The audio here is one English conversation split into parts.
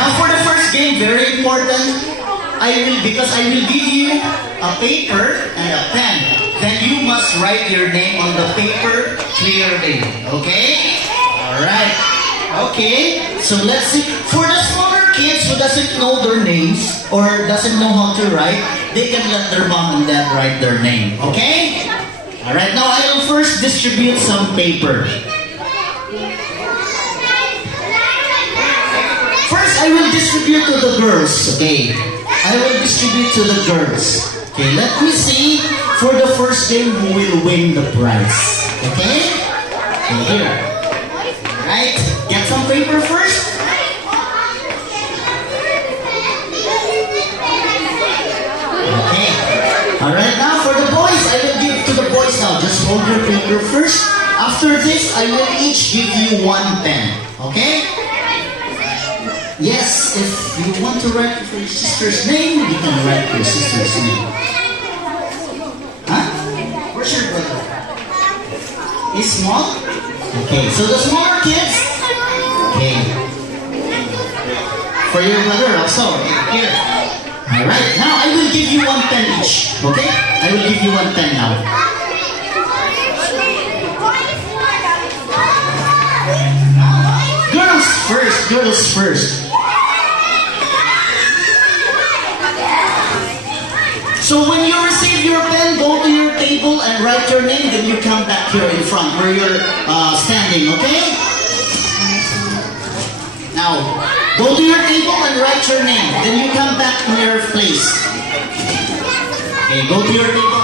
Now for the first game, very important. Because I will give you a paper and a pen. Then you must write your name on the paper clearly. Okay? Alright. Okay. So let's see. For the smaller kids who doesn't know their names or doesn't know how to write, they can let their mom and dad write their name. Okay? Alright. Now I will first distribute some paper. First, I will distribute to the girls. Okay? I will distribute to the girls. Okay, let me see for the first game who will win the prize. Okay? Okay, here. Right? Get some paper first. Okay. Alright, now for the boys, I will give to the boys now. Just hold your paper first. After this, I will each give you one pen. Okay? Yes, if you want to write your sister's name, you can write your sister's name. Huh? Where's your brother? He's small? Okay, so the smaller kids. Okay. For your brother also. Okay, here. Alright, now I will give you one pen each. Okay? I will give you one pen now. Girls first, girls first. So when you receive your pen, go to your table and write your name, then you come back here in front where you're standing, okay? Now, go to your table and write your name, then you come back to your place. Okay, go to your table.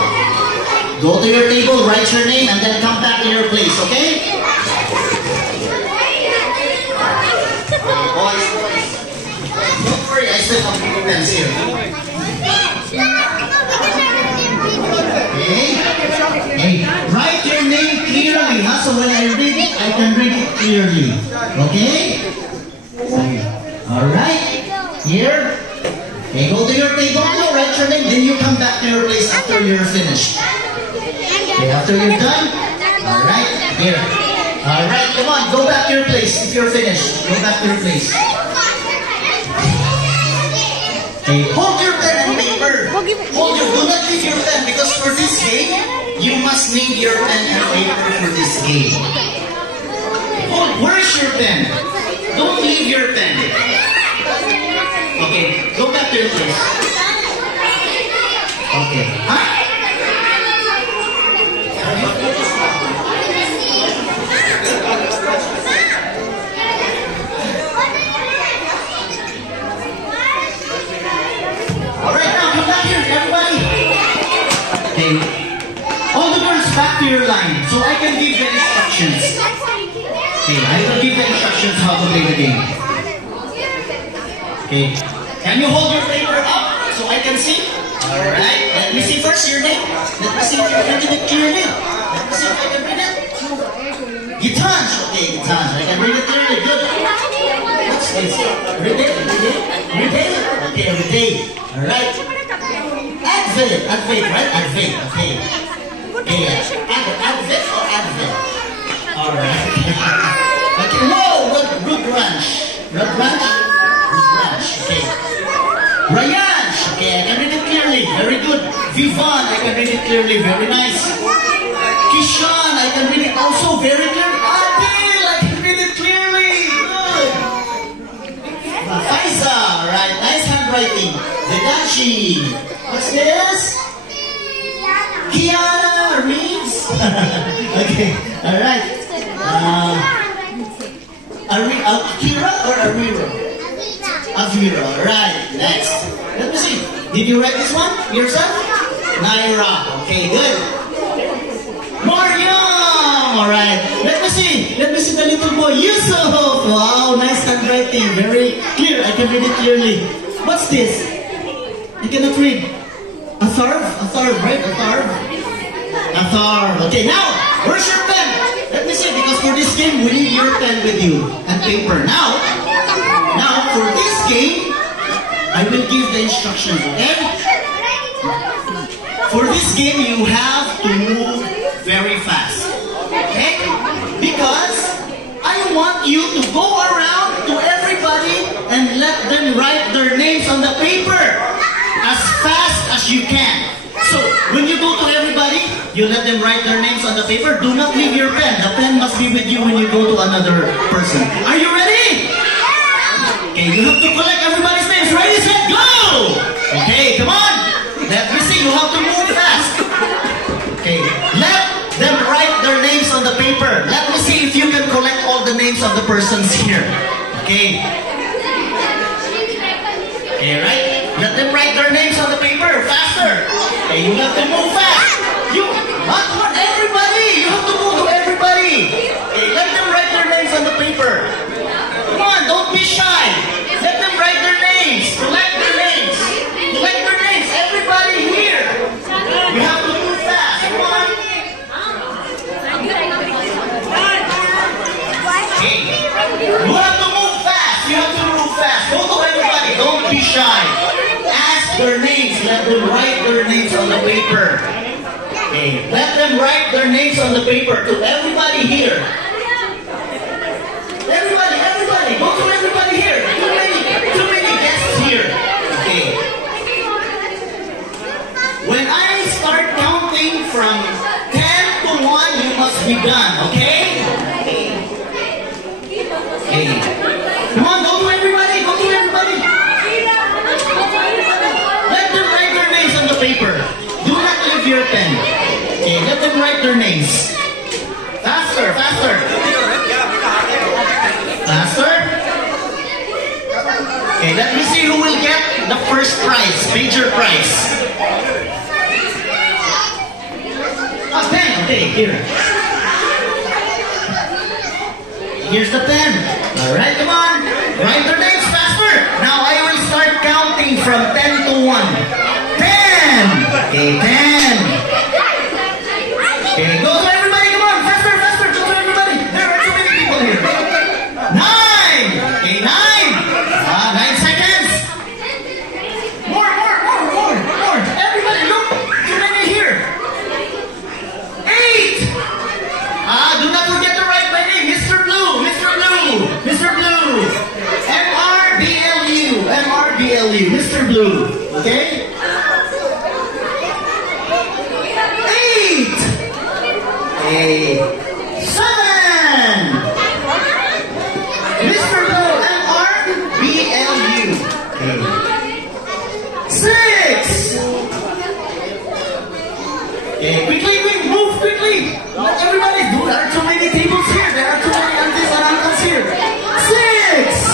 Go to your table, write your name, and then come back to your place, okay? Boys. Don't worry, I still have people pens here. Hey, write your name clearly, huh? So when I read it, I can read it clearly. Okay? Alright. Here. Okay, go to your table now, write your name, then you come back to your place after you're finished. Okay, after you're done. Alright, here. Alright, come on, go back to your place if you're finished. Go back to your place. Okay, hold your pen and paper. Hold your, do not leave your pen because for this game, you must need your pen and paper for this game. Hold, where's your pen? Don't leave your pen. Okay, go back to your place. Okay, huh? All the girls back to your line so I can give the instructions. Okay, I will give the instructions how to play the game. Okay, can you hold your paper up so I can see? Alright, let me see first your name. Let me see if you can read it clearly. Let me see if I can read it. Gitanj, okay, Gitanj, I can read it clearly. Good. What's this? Read it, read it, read it. Okay, read it. Alright. Advent, right? Advent, okay. Advent or Advent? Alright. Okay, no, Root Ranch. Root Ranch? Root Ranch, okay. Rayansh, okay, I can read it clearly, very good. Vivan, I can read it clearly, very nice. Kishan, I can read it also very clearly. Adil, I can read it clearly, good. Faiza, right, nice handwriting. Vedanshi. What's this? Kiana reads. Okay, alright. Akira or Ariro? Avira, right, next. Let me see. Did you write this one yourself? Naira, okay, good. Mariam, alright. Let me see the little boy. Yusuf, wow, nice handwriting, very clear. I can read it clearly. What's this? You cannot read. Atharv, right? Atharv. Okay, now, where's your pen? Let me see, because for this game, we need your pen with you and paper. Now, for this game, I will give the instructions, okay? For this game, you have to move very fast, okay? Because I want you to go around to everybody and let them them write their names on the paper as fast as you can. So, when you go to everybody, you let them write their names on the paper. Do not leave your pen. The pen must be with you when you go to another person. Are you ready? Okay, you have to collect everybody's names. Ready, set, go! Okay, come on. Let me see. You have to move fast. Okay, let them write their names on the paper. Let me see if you can collect all the names of the persons here. Okay. Okay, right? Let them write their names on the paper. Faster. Okay, you have to move fast. Come on, everybody. You have to go to everybody. Okay, let them write their names on the paper. Come on, don't be shy. Let them write their names. Collect their names. Collect their names. Everybody here. You have to move fast. Come on. Okay. You have to move fast. You have to move fast. Go to everybody. Don't be shy. Ask their names. Let them write their names on the paper. Okay. Let them write their names on the paper. To everybody here. Everybody. Go to everybody here. Too many guests here. Okay. When I start counting from 10 to 1, you must be done. Okay? Okay. Come on, go to everybody. Go to everybody. Let them write their names on the paper. Do not leave your pen. Okay, let them write their names. Faster. Okay, let me see who will get the first prize, major prize. Pen. Okay, here. Here's the pen. Alright, come on. Write their names faster. Now I will start counting from 10 to 1. 10. Okay, 10. Okay, go to everybody. Come on, faster. Go to everybody. There are too many people here. 9. Okay, 9. 9 seconds. More. Everybody, look. Too many here. 8. Do not forget to write my name. Mr. Blue. MRBLU. Mr. Blue. Okay? 8. 7. Mr. Blue. MRBLU. 6. Okay, quickly, move quickly. Let everybody do. There are too many tables here. There are too many aunties and uncles here. 6.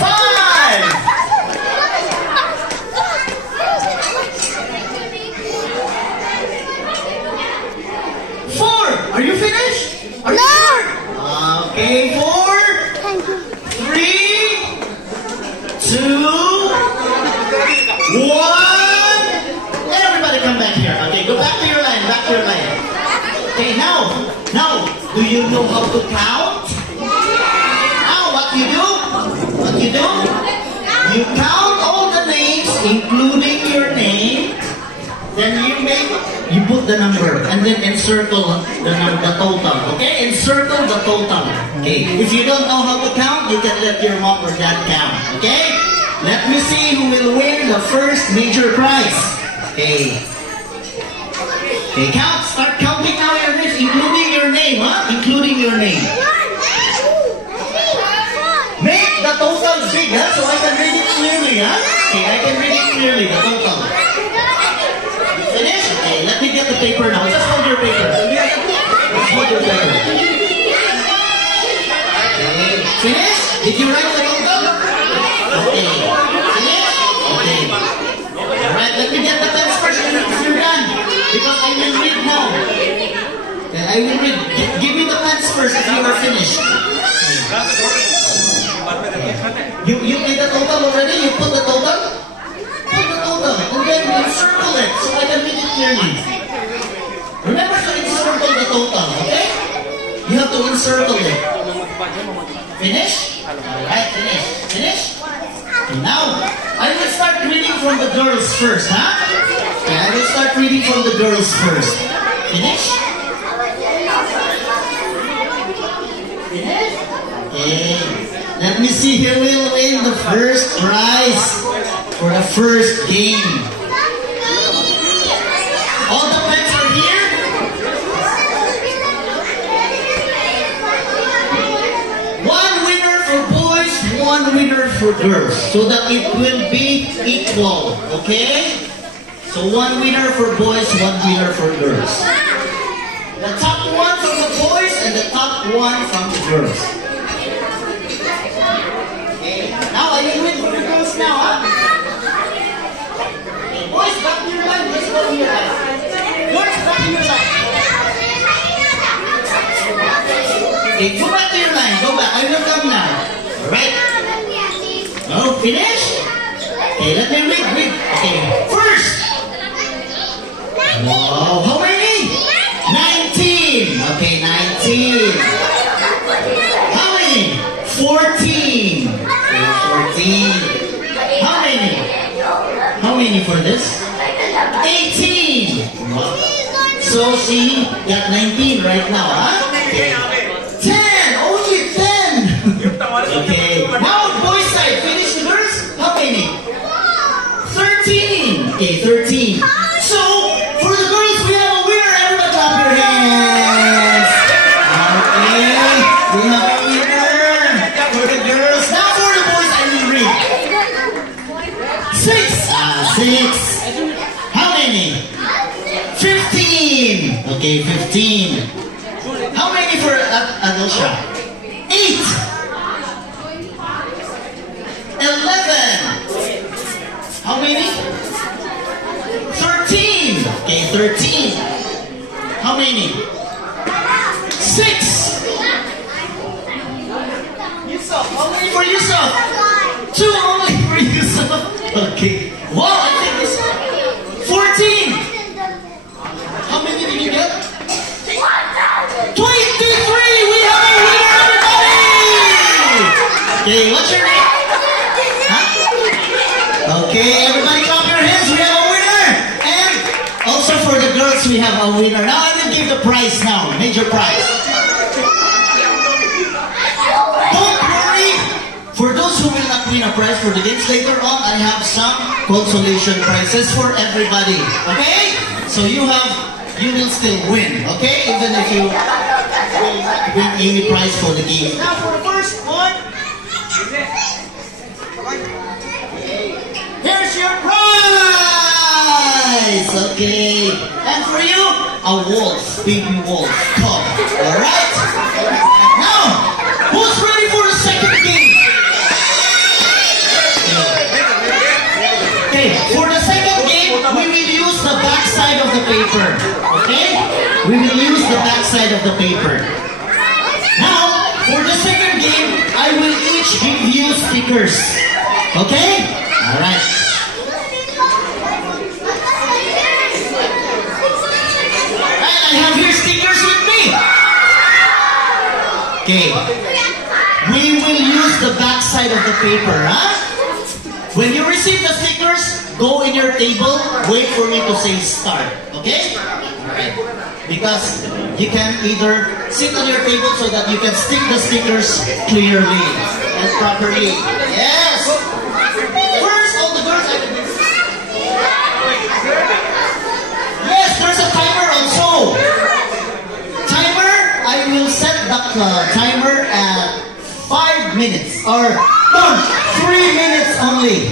5. 4. Are you finished? Are you sure? Okay, 4. 3. 2. 1. Everybody come back here. Okay, go back to your line. Okay, now, do you know how to count? Now, what you do? You count all the names, including your name. Then you put the number and then encircle the total. Okay, encircle the total. Okay, if you don't know how to count, you can let your mom or dad count. Okay, let me see who will win the first major prize. Okay, start counting now your names, including your name, including your name. Make the totals big, so I can read it clearly, Okay, I can read it clearly, the total. Finish? Okay, let me get the paper now. Just hold your paper. Just hold your paper. Okay, finish? Did you write the total? Okay, finish? Okay. Alright, let me get the pens first if you're done. Because I will read now. Okay, I will read. Give me the pens first if you are finished. You did the total already? You put the total? Put the total. And then encircle it so I can read it clearly. Remember to encircle the total, okay? You have to encircle it. Finish? Alright, finish. Okay, now, I will start reading from the girls first, Okay, I will start reading from the girls first. Finish? Finish? Okay. Let me see who will win the first prize for the first game. All the pets are here? One winner for boys, one winner for girls. So that it will be equal. Okay? So one winner for boys, one winner for girls. The top one from the boys and the top one from the girls. Okay. Now I will win for the girls now, huh? Okay, boys, back to your line. Let's go to your line. Girls, back to your line. Okay, go back to your line. Go back. I will come now. Alright? Oh, finish? Okay, let me read. Okay, first. Wow, how many? 19. Okay, 19. How many? 14. Okay, 14. How many? How many for this? 18. So she got 19 right now, huh? Okay. 10. Only 10. Okay. Now boys side. Finish the girls. How many? 13. Okay, 13. So for the girls, we have a winner. Everybody clap your hands. Okay. We have a winner for the girls. Now for the boys, I will read. 6. 6. How many? 15. Okay, 15. How many for Anosha? 8. 11. How many? 13. Okay, 13. How many? 6. Yusuf, how many for Yusuf? 2 only for Yusuf. Okay. Wow, I think it's 14. How many did you get? 23. We have a winner, everybody. Okay, what's your name? Huh? Okay, everybody clap your hands. We have a winner. And also for the girls, we have a winner. Now I will give the prize now. Major prize. Don't worry. For those who will not win a prize for the games later on, I have some consolation prizes for everybody. Okay? So you will still win. Okay? Even if you will not win any prize for the game. Now for the first one. Here's your prize! Okay. And for you, a wolf. Baby wolf. Come. Alright? Now, who's ready for the second game? Okay. For the second game, we will use the back side of the paper. Okay? We will use the back side of the paper. Now, for the second game, I will each give you stickers. Okay? Alright. And I have here stickers with me. Okay. We will use the back side of the paper, huh? When you receive the stickers, go in your table, wait for me to say start. Okay? Alright. Because you can either sit on your table so that you can stick the stickers clearly and properly. Yes! First, all the girls, yes, there's a timer also. Timer, I will set the timer at 5 minutes or 3 minutes only.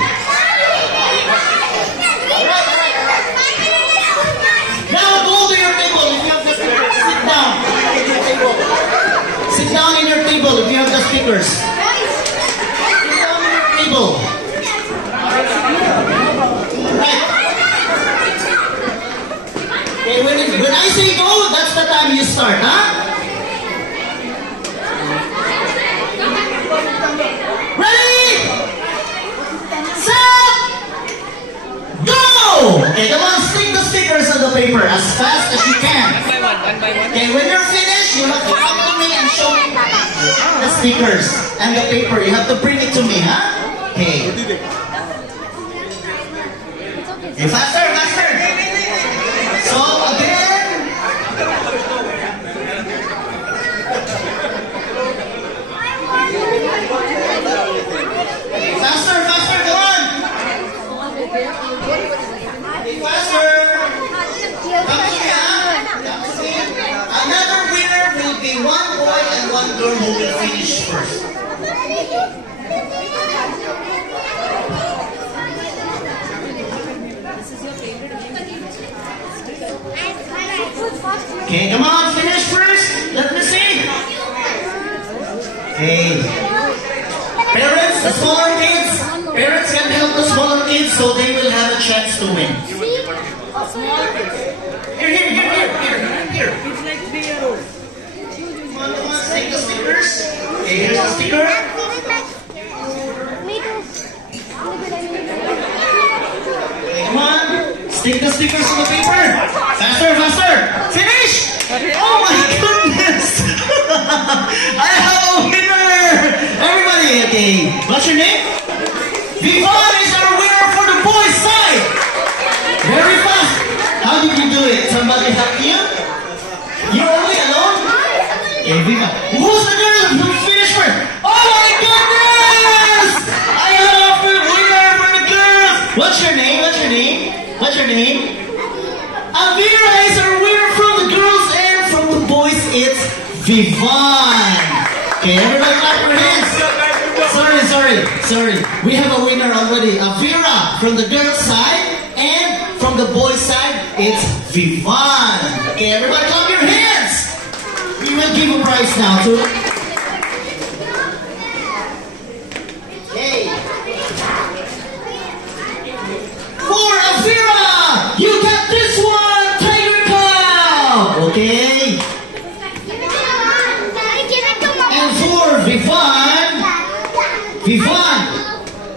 Now go to your table if you have the stickers. Sit down in your table. Sit down in your table if you have the stickers. Sit down in your table. Right. Okay, when I say go, that's the time you start, huh? Ready? Set! Go! Okay, come on, stick the stickers on the paper as fast as you can. Okay, when you're finished, you have to come to me and show me the stickers and the paper. You have to bring it to me, huh? Okay. Okay, faster, faster. So again. that girl who will finish first. Okay, come on, finish first. Let me see. Okay. Parents, the smaller kids, parents can help the smaller kids so they will have a chance to win. Here. It's like 3-year-old. Come on, take the stickers. Okay, here's the sticker. Okay, come on. Stick the stickers on the paper. Faster. Finish. Oh my goodness. I have a winner. Everybody, okay. What's your name? Vivon is our winner for the boys' side. Very fast. How did you do it? Somebody help you? You're only alone? Okay, Vivon. Who's the girl who finished first? Oh my goodness! I have a winner for the girls. What's your name? Avira is our winner from the girls, and from the boys, it's Vivon. Okay, everybody clap your hands. Sorry. We have a winner already. Avira from the girls' side, and from the boys' side, it's Vivon. Okay, everybody clap your hands. We will give a prize now to... Okay. For Avira, you got this one, Tiger Cup. Okay. And for Vivon,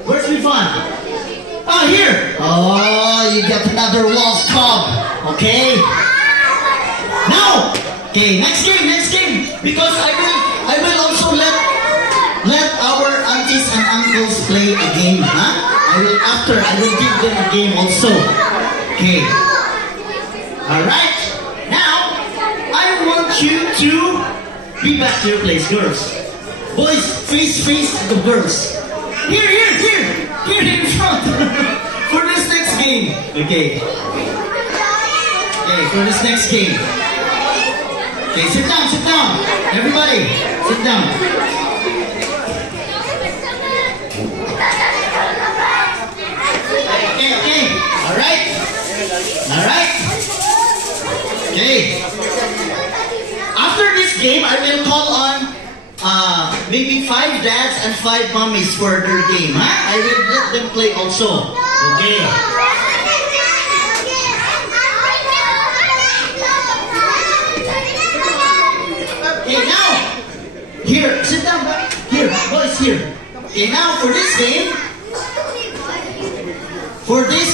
where's Vivon? Ah, here. Oh, you got another Wolf Cup. Okay. Now, okay, next game. Because I will also let our aunties and uncles play a game, huh? I will give them a game also. Okay. Alright. Now, I want you to be back to your place, girls. Boys, face the girls. Here in front. For this next game. Okay, for this next game. Okay, sit down. Everybody, sit down. Okay. Alright. Okay. After this game, I will call on maybe 5 dads and 5 mommies for their game, huh? I will let them play also. Okay. Okay, now, here, sit down. Here, boys, here. Okay, now for this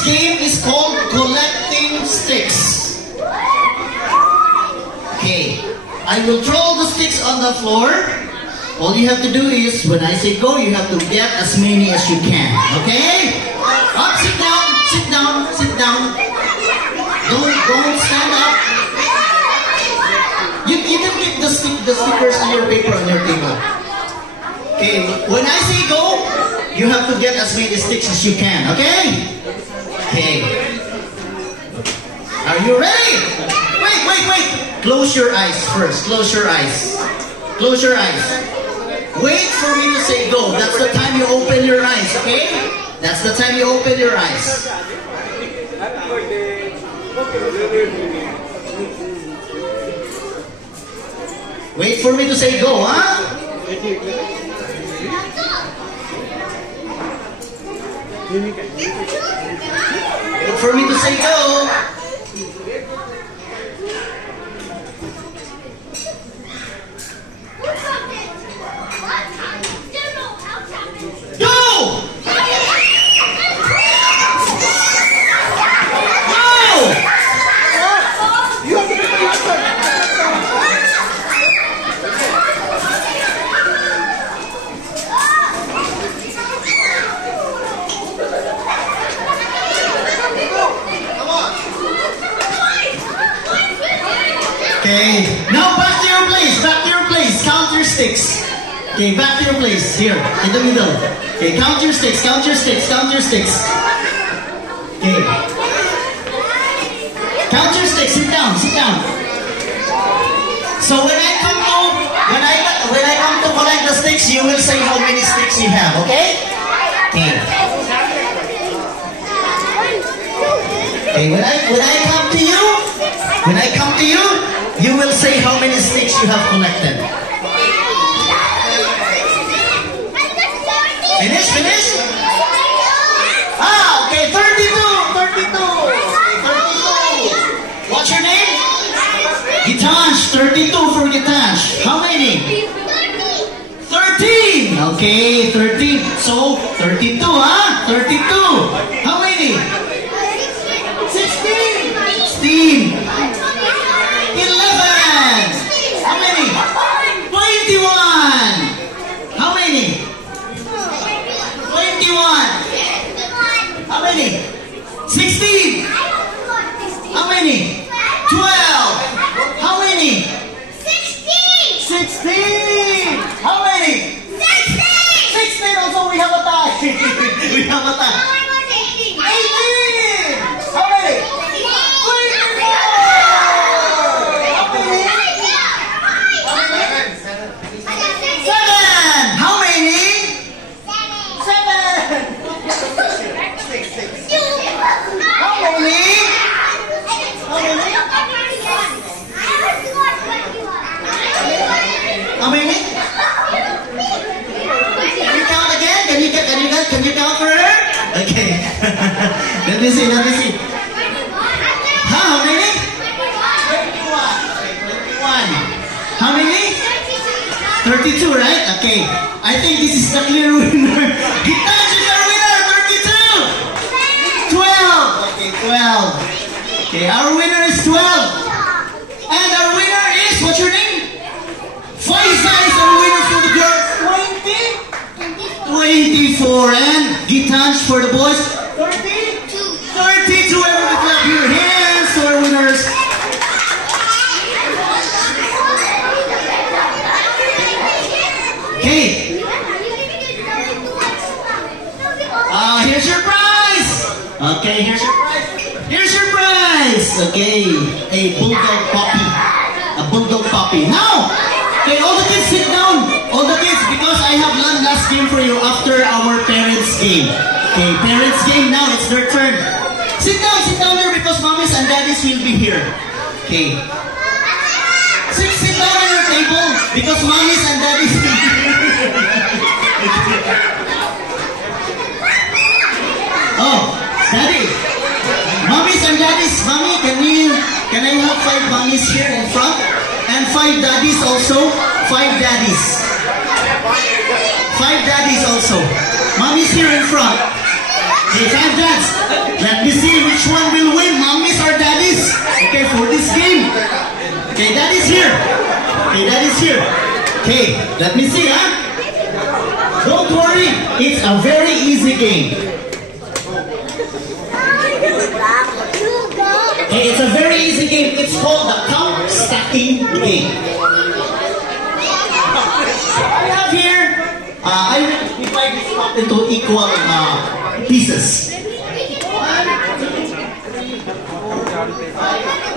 game is called collecting sticks. Okay, I will throw the sticks on the floor. All you have to do is, when I say go, you have to get as many as you can. Okay? Up, sit down. Don't stand up. You can keep the stickers on your paper on your table. Okay, when I say go, you have to get as many sticks as you can. Okay? Okay. Are you ready? Wait. Close your eyes first. Close your eyes. Wait for me to say go. That's the time you open your eyes, okay? That's the time you open your eyes. Wait for me to say go, huh? Wait for me to say go. Okay, now back to your place, count your sticks. Okay, back to your place, here, in the middle. Okay, count your sticks. Okay. Count your sticks, sit down. So when I When I come to collect the sticks, you will say how many sticks you have, okay? Okay. Okay, when I come to you, you will say how many sticks you have collected. Finish? Ah, okay, 32. What's your name? Gitansh, 32 for Gitansh. How many? 13. Okay, 13. So, 32, huh? 32. How many? 16. 11. How many? 21. How many? 21. How many? 16. How many? 12. How many? 16. How many? 16. Also, we have a tie. We have a tie. 18. How many? 24. How many? 7. How many? 7. How many? How many? Can you count again? Can you count for her? Okay. Let me see. How many? 21. How many? 32, right? Okay. I think this is the clear winner. Gitansh is our winner, 32. 12. Okay, 12. Okay, our winner is 12. And our winner is, what's your name? Faisal is our winner for the girls. 24. And Gitansh for the boys. 32. Everyone clap your hands to our winners. Okay. Here's your prize. Okay, here's your prize. Okay, a bulldog puppy. A bulldog puppy. Now, okay, all the kids sit down. All the kids, because I have one last game for you after our parents' game. Okay, parents' game now, it's their turn. Sit down there because mommies and daddies will be here. Okay. Sit down on your table because mommies and daddies will be here. Oh, daddy. Mommies and daddies, mommy, can I have 5 mommies here in front? And 5 daddies also. 5 daddies. 5 daddies also. Mommies here in front. Okay, 5 dads. Let me see which one will win, mommies or daddies. Okay, for this game. Okay, daddy's here. Okay, let me see, huh? Don't worry, it's a very easy game. Okay, it's a very easy game. It's called the cup stacking game. I have here, I will divide this cup into equal pieces. 1, 2, 3, 4, 5.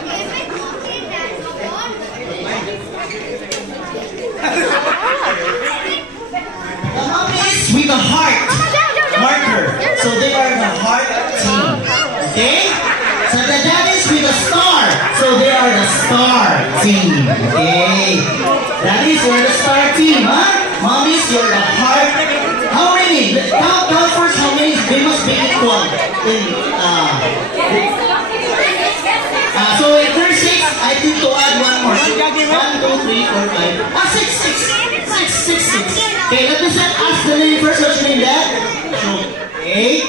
The mummies with the heart marker. So they are the heart team. Okay? So the daddies with a star. So they are the star team. Okay? Daddies, you're the star team, huh? Mommies, you're the heart. How many? Count first how many. They must be equal. So if there's 6, I need to add 1 more. 1, 2, 3, 4, 5. 6. Okay, let me ask the name first. What's your name, Dad? Okay.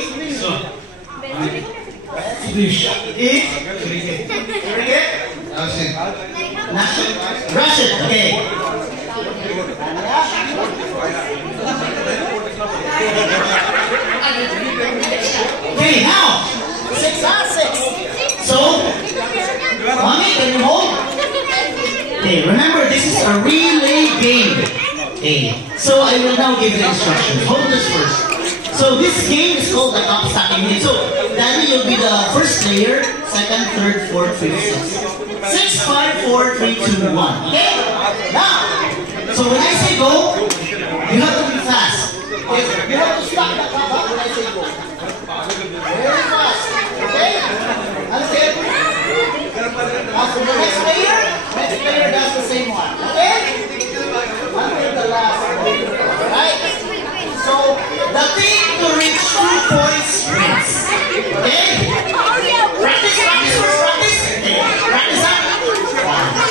Rashid. Okay. Okay, now 6. So, mommy, can you hold? Okay, remember this is a relay game. Okay, so I will now give the instructions. Hold this first. So this game is called the cup stacking game. So, Daddy, you'll be the first player, second, third, fourth, fifth, sixth. 6, 5, 4, 3, 2, 1. Okay? Now, So when I say go, you have to be fast. Okay? You have to stop the clock when I say go. Very fast. Okay? Understand? After the next player does the same one. Okay? Until the last one. Right? So the team to reach 2 points wins. Okay? Practice first, practice. Okay. Practice up.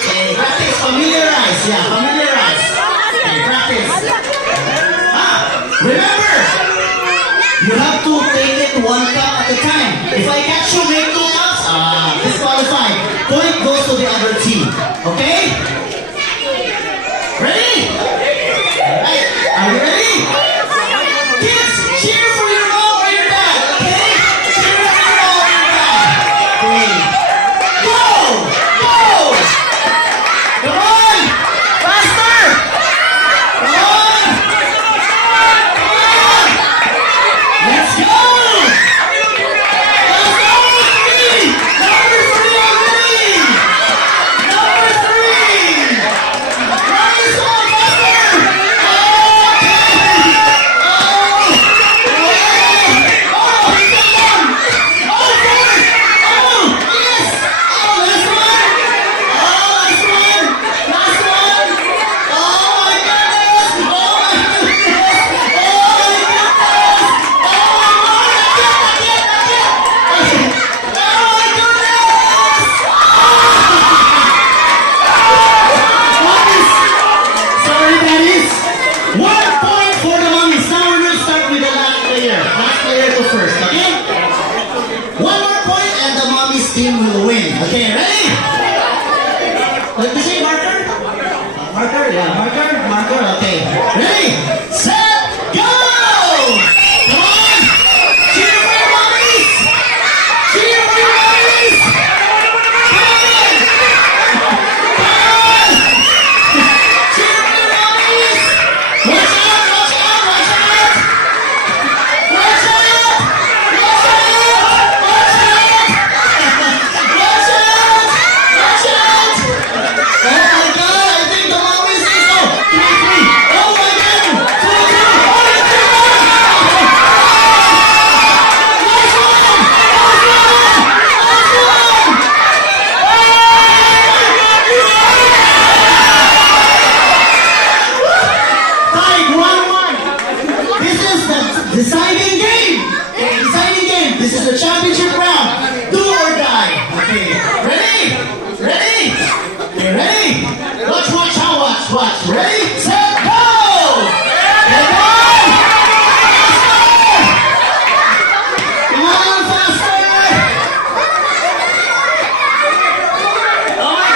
Okay, practice. Familiarize. Yeah, familiarize. Okay, practice. Remember, you have to take it 1 cup at a time. If I catch you make 2 cups, disqualified. Point goes to the other team. Okay? Ready? Alright, are you ready? Kids, cheer for your mom or your dad. Okay? Cheer for your mom or your dad. Okay. Go! Go! Come on! Faster! Come on! Let's go! Let's go! Number 3 already! Number 3! Rise on, faster! Okay! Oh, he got one! Oh, 4! Oh, yes! Oh, last one! Oh, last one! Last one! Oh my goodness! Oh my goodness! Oh my goodness! Sorry, daddies. 1 point for the mummies. Now we will start with the last player. Last player to first, okay? 1 more point and the mummies team will win. Okay, ready? Let me say marker. Marker, yeah, marker, marker. Okay, ready, set, go! Come on! Cheer for your mummies! Cheer for your mummies! Come on! Come on! Cheer for your mummies! Watch out! Watch out! Watch out! Watch out! Watch out! Watch out! Watch out! Watch out! Oh my God! I think the mummies is go. 3, 3. Oh my God! 2, 2. Oh, it's 2, 1. Nice one! Nice one! Nice one! Tied 1-1. This is the deciding game. Okay, deciding game. This is the championship round. Do or die. Okay, ready? Ready? Okay, ready? Watch, watch, how watch, watch. Ready, set, go! Come on! Faster! Come on, faster! Oh my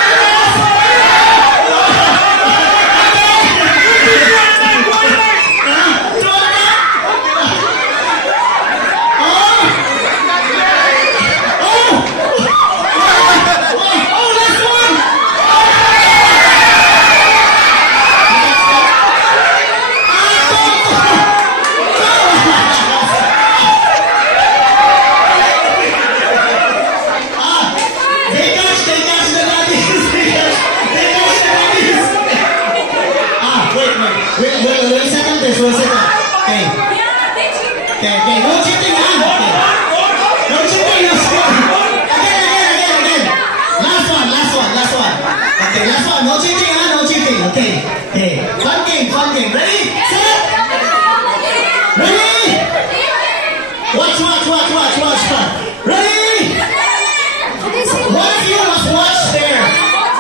They catch the daddies. They catch the daddies. Wait a second, this, wait a second. Okay. Okay, no cheating, okay. No cheating, no cheating. Again. Last one. Okay, last one, no cheating, no cheating. Okay. Fun game. Ready? Set. Ready? Watch. Ready? One of you must watch there.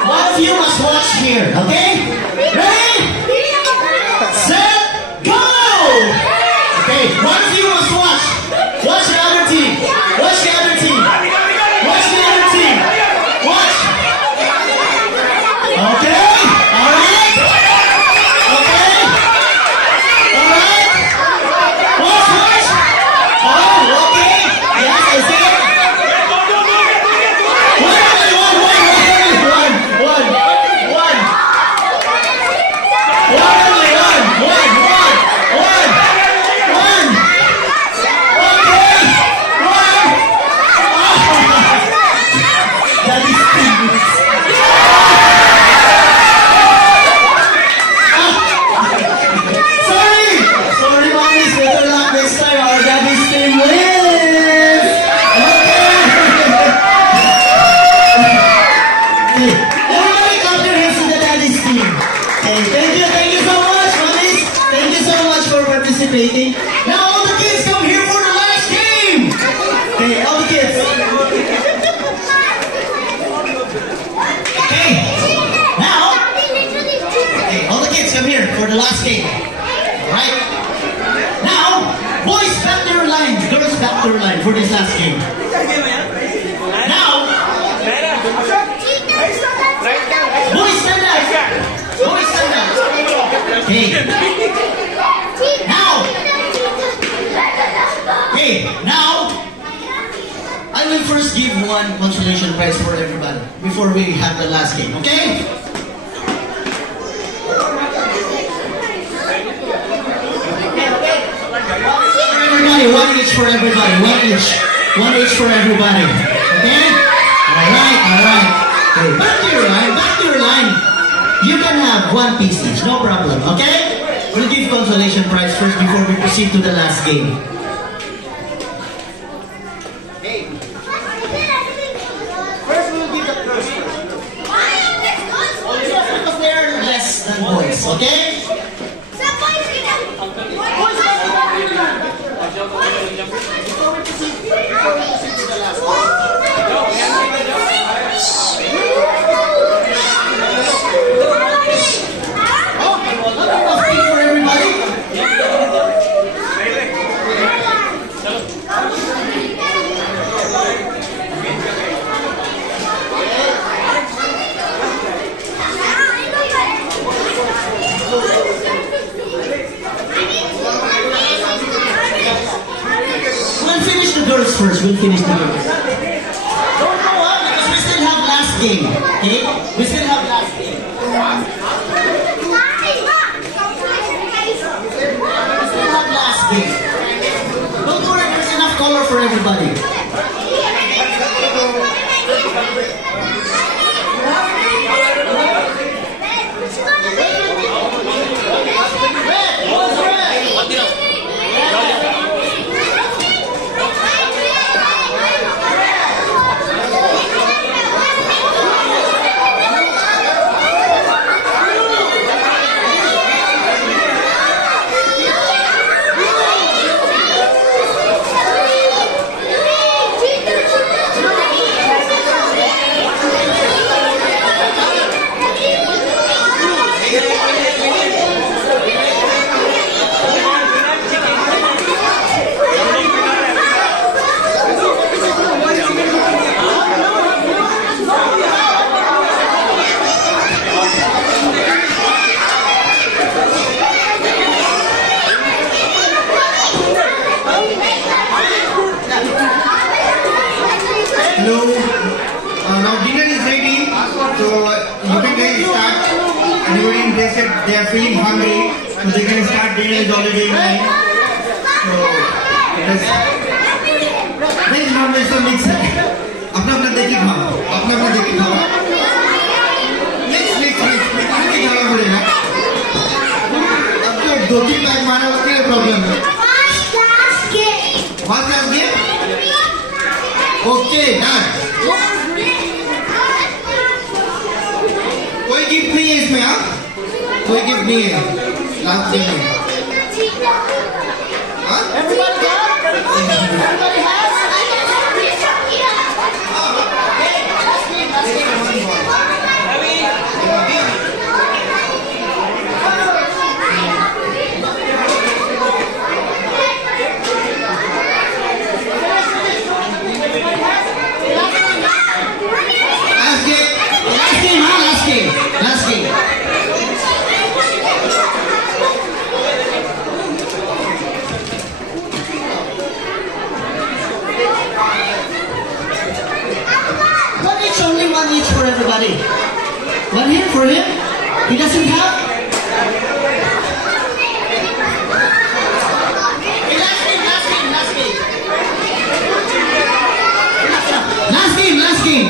One of you must watch here. Okay? Ready? Set, go! Okay, one of you must watch. Watch the other team. Watch the other team. Watch the other team. Watch. Okay? Alright? Okay? Alright? Watch. Oh, okay. Yes, I see it. One. participating. Now all the kids come here for the last game. Okay, all the kids. Okay, now, okay, all the kids come here for the last game. Alright? Now, boys back to your line, girls back to your line for this last game. Now, boys stand up. Boys stand up. Okay. Now, I will first give one consolation prize for everybody before we have the last game, okay? Everybody, one each for everybody, one each for everybody, okay? Alright. Okay, back to your line. You can have one piece each, no problem, okay? We'll give consolation prize first before we proceed to the last game. Okay. First we'll give the girls first. Because they are less than boys, okay? Before we proceed to the last game. First, we'll finish the girls. Don't go on because we still have last game. Okay? We still have last game. We still have last game. Don't worry, there's enough color for everybody. They are feeling hungry, so they can start dinner is already in line. So there is not much to mix. अपना देखिए खाओ, अपना देखिए खाओ. Mix खाना पड़ेगा. अब तो 2-3 पैक मारा उसके लिए प्रॉब्लम है. First class game. Okay, done. कोई गिफ्ट नहीं है इसमें हाँ? कोई गिफ्ट नहीं है लास्ट डे में last game. One each for everybody. One here for him. He doesn't have. Last game.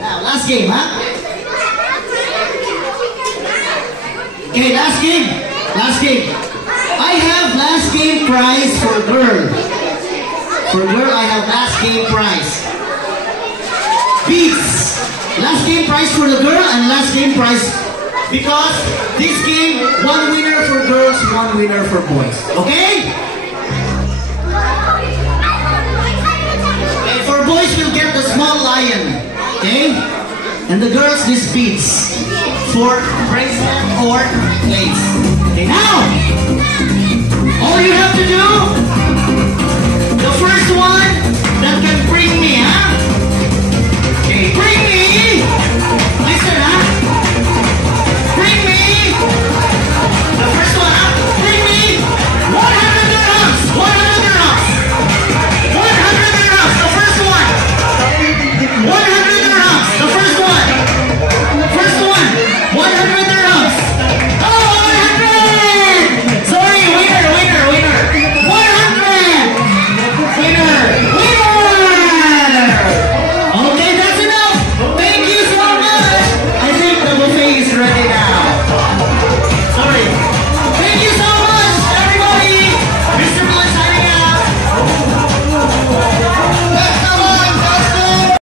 Now, last game, huh? Okay, last game. I have last game prize for girl. For girl, I have last game prize. Beats. Last game prize for the girl and last game prize because this game, one winner for girls, one winner for boys. Okay? And for boys, we'll get the small lion. Okay? And the girls, these beads for bracelet or lace.